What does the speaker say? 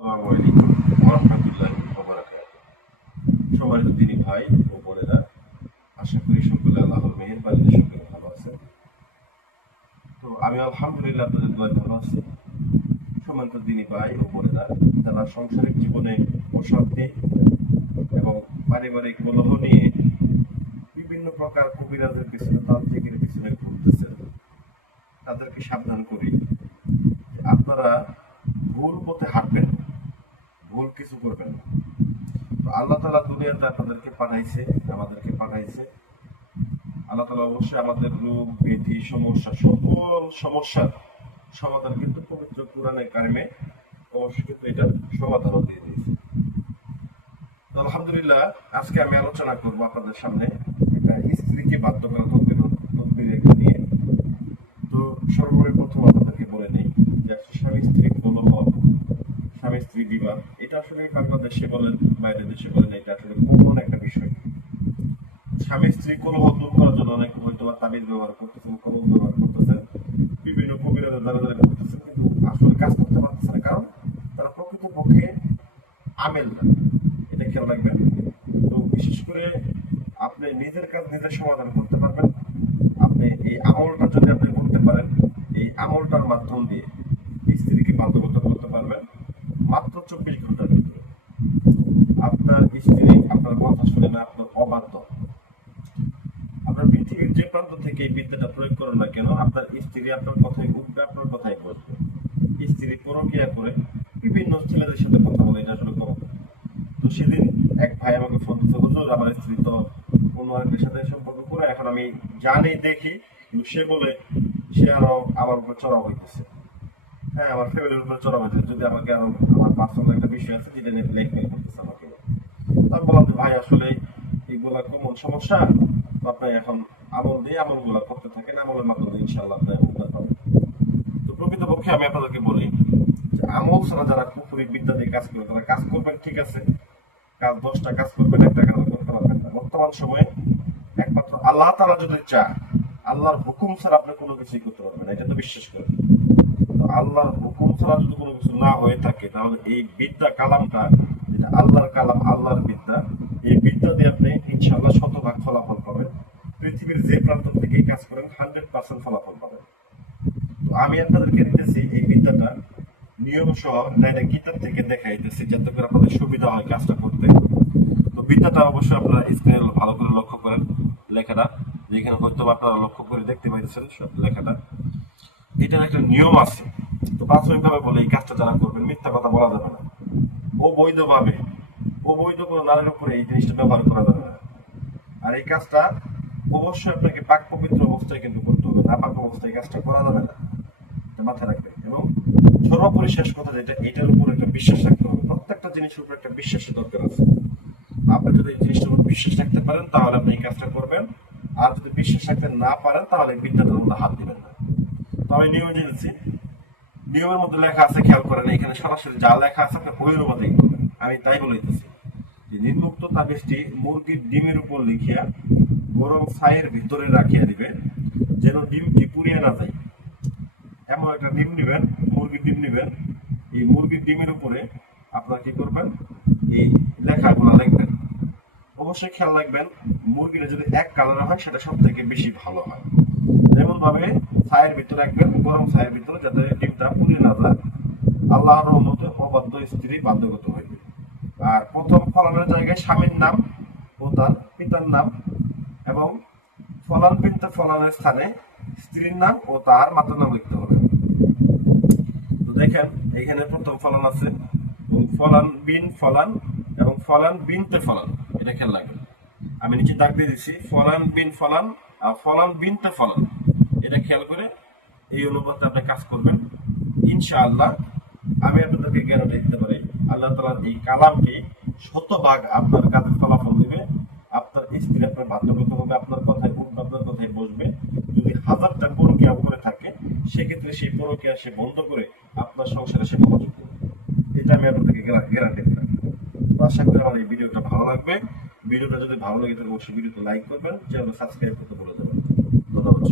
আসসালামু আলাইকুম ওরহমতুল্লাহ সম্মানিত দিনী ভাই ও বোনেরা, আশা করি সকলে আল্লাহর মেহেরবানিতে সকলে ভালো আছেন। তো আমি আলহামদুলিল্লাহ আপনাদের দোয়ায় ভালো আছি। সম্মানিত দিনী ভাই ও বোনেরা, যারা সাংসারিক জীবনে অশান্তি এবং পারিবারিক কলহ নিয়ে বিভিন্ন প্রকার কবিরাজের পিছনে, তান্ত্রিকের পিছনে ঘুরতেছেন, তাদেরকে সাবধান করি। আপনারা ভুল পথে হাঁটবেন। ভুল কিছু করবেন না। আল্লাহ তালা দুনিয়াতে আপনাদেরকে পাঠাইছে, আমাদেরকে পাঠাইছে। আল্লাহ তালা অবশ্যই আমাদের রোগ, ব্যাধি, সমস্যা, সকল সমস্যার সমাধান কিন্তু পবিত্র কোরআনের কারিমে অবশ্যই কিন্তু এটার সমাধানও দিয়ে দিয়েছে। আলহামদুলিল্লাহ, আজকে আমি আলোচনা করব আপনাদের সামনে একটা স্ত্রীকে বাধ্য করা তদবির নিয়ে। তো সর্বোপরি প্রথম আপনাদেরকে বলে নেই যে স্বামী স্ত্রী কলহ স্বামী স্ত্রী বিবাহ, এটা আসলে বাংলাদেশে বলেন, বাইরের দেশে বলেন, এটা আসলে কমন একটা বিষয় স্বামী স্ত্রী কলহ দূর করার জন্য অনেক হয়তো বা তাবিজ ব্যবহার করতেছেন কলম ব্যবহার করতেছেন বিভিন্ন কবিরাজের দ্বারা দ্বারা করতেছেন কিন্তু আসলে কাজ করতে পারতেছে না। কারণ তারা প্রকৃত পক্ষে আমেল না। এটা খেয়াল রাখবেন। তো বিশেষ করে আপনি নিজের কাজ নিজের সমাধান করতে পারবেন। আপনি এই আমলটা যদি আপনি করতে পারেন, এই আমলটার মাধ্যম দিয়ে স্ত্রীকে বাধ্যগত চব্বিশ ঘণ্টার আপনার স্ত্রী আপনার কথা শুনে না, আপনার অবাধ্য। আপনার পৃথিবীর যে প্রান্ত থেকে এই বিদ্যাটা প্রয়োগ না কেন, আপনার স্ত্রী আপনার কথাই উঠবে, আপনার কথাই স্ত্রী পরকিয়া করে বিভিন্ন ছেলেদের সাথে কথা বলে, এটা আসলে করো। তো সেদিন এক ভাই আমাকে ফোন হুজুর, আমার স্ত্রী তো অন্য আরেকদের সাথে সম্পর্ক করে, এখন আমি জানি, দেখি। সে বলে, সে আরও আমার উপর চড়াও হইতেছে। হ্যাঁ আমার ফ্যামিলির উপর চড়াও হইতেছে যদি আমাকে আরও আমার পার্সোনাল একটা বিষয় আছে, যেটা করতেছে আমাকে। তার বললাম যে, ভাই, আসলে এইগুলা কমন সমস্যা। আপনি এখন আমল দিয়ে আমলগুলা করতে থাকেন, আমলের মাধ্যমে ইনশাল্লাহ তো প্রকৃতপক্ষে আমি আপনাদেরকে বলি আমল ছাড়া যারা কুপুরি বিদ্যা দিয়ে কাজ করে, তারা কাজ করবেন, ঠিক আছে। কাজ দশটা কাজ করবেন, একটা কাজ করতে পারবেন না। বর্তমান সময়ে একমাত্র আল্লাহ তারা যদি চায়, আল্লাহর হুকুম ছাড়া আপনি কোনো কিছুই করতে পারবেন না। এটা তো বিশ্বাস করেন। আল্লাহর হুকুম ছাড়া যদি কোনো কিছু না হয়ে থাকে, তাহলে এই বিদ্যা কালামটা, যেটা আল্লাহর কালাম, আল্লাহর বিদ্যা, এই বিদ্যা দিয়ে আপনি ইনশাআল্লাহ শতভাগ ফলাফল পাবেন। পৃথিবীর যে প্রান্ত থেকে কাজ করেন, হান্ড্রেড পার্সেন্ট ফলাফল পাবেন। তো আমি আপনাদেরকে দিতেছি এই বিদ্যাটা নিয়ম সহ ডাইরেক্ট গীতার থেকে দেখাইতেছি যাতে করে আপনাদের সুবিধা হয় কাজটা করতে। তো বিদ্যাটা অবশ্যই আপনারা স্ক্রিনে ভালো করে লক্ষ্য করেন লেখাটা। যেখানে হয়তো আপনারা লক্ষ্য করে দেখতে পাইতেছেন লেখাটা। এটার একটা নিয়ম আছে। তো প্রাথমিকভাবে বলে এই কাজটা যারা করবেন, মিথ্যা কথা বলা যাবে না। অবৈধভাবে অবৈধ কোনো নারীর উপরে এই জিনিসটা ব্যবহার করা যাবে না। আর এই কাজটা অবশ্যই আপনাকে পাক পবিত্র অবস্থায় কিন্তু করতে হবে না পাক অবস্থায় কাজটা করা যাবে না। মাথায় রাখবেন। এবং সর্বোপরি শেষ কথা যেটা, এটার উপর একটা বিশ্বাস রাখতে হবে। প্রত্যেকটা জিনিসের উপর একটা বিশ্বাসের দরকার আছে। আপনি যদি এই জিনিসটার উপর বিশ্বাস রাখতে পারেন, তাহলে আপনি এই কাজটা করবেন। আর যদি বিশ্বাস রাখতে না পারেন, তাহলে বিদ্যাটার মধ্যে হাত দিবেন না। তো আমি নিয়মে দিয়েছি নিয়মের মধ্যে লেখা আছে, খেয়াল করেন, এখানে সরাসরি যা লেখা আছে আপনি বইয়ের করবেন আমি তাই বলেছি যে নির্মুক্ত তাবিজটি মুরগির ডিমের উপর লিখিয়া গরম ছায়ের ভিতরে রাখিয়া দিবেন, যেন ডিমটি পুড়িয়ে না যায়। এমন একটা ডিম নিবেন, মুরগির ডিম নিবেন। এই মুরগির ডিমের উপরে আপনারা কি করবেন? এই লেখাগুলো লিখবেন। অবশ্যই খেয়াল রাখবেন মুরগিটা যদি এক কালার হয়, সেটা সব থেকে বেশি ভালো হয়। যেমন ভাবে ছায়ের ভিতরে রাখবেন, গরম ছায়ের ভিতরে যাতে ডিমটা পুড়িয়ে না যায়। আল্লাহর রহমতে অবাধ্য স্ত্রী বাধ্যগত হইবে আর প্রথম ফলনের জায়গায় স্বামীর নাম ও তার পিতার নাম এবং ফলান বিনতে ফলানের স্থানে স্ত্রীর নাম ও তার মাতার নাম লিখতে হবে। তো দেখেন, এখানে প্রথম ফলান আছে। ফলান বিন ফলান এবং ফলান বিনতে ফলান। এটা খেয়াল রাখবেন। আমি নিচে দাগ দিয়ে দিচ্ছি। ফলান বিন ফলান ফলান বিনতে ফলান। এটা খেয়াল করে এই অনুপাতে আপনি কাজ করবেন। ইনশাআল্লাহ, আমি আপনাদেরকে গ্যারান্টি দিতে পারি, আল্লাহ তালার এই কালামটি শতভাগ আপনার কাজে ফলাফল দিবে। আপনার স্ত্রী আপনার বাধ্যগত হবে আপনার কথায় উঠবে, আপনার কথায় বসবে। যদি হাজারটা পরকিয়া করে থাকে, সেক্ষেত্রে সেই পরকিয়া সে বন্ধ করে আপনার সংসারে সে মনোযোগ করবে এটা আমি আপনাদেরকে গ্যারান্টি দিলাম। আশা করি আমার এই ভিডিওটা ভালো লাগবে। ভিডিওটা যদি ভালো লাগে, তাহলে অবশ্যই ভিডিওতে লাইক করবেন চ্যানেল সাবস্ক্রাইব করতে বলে দেবেন ধন্যবাদ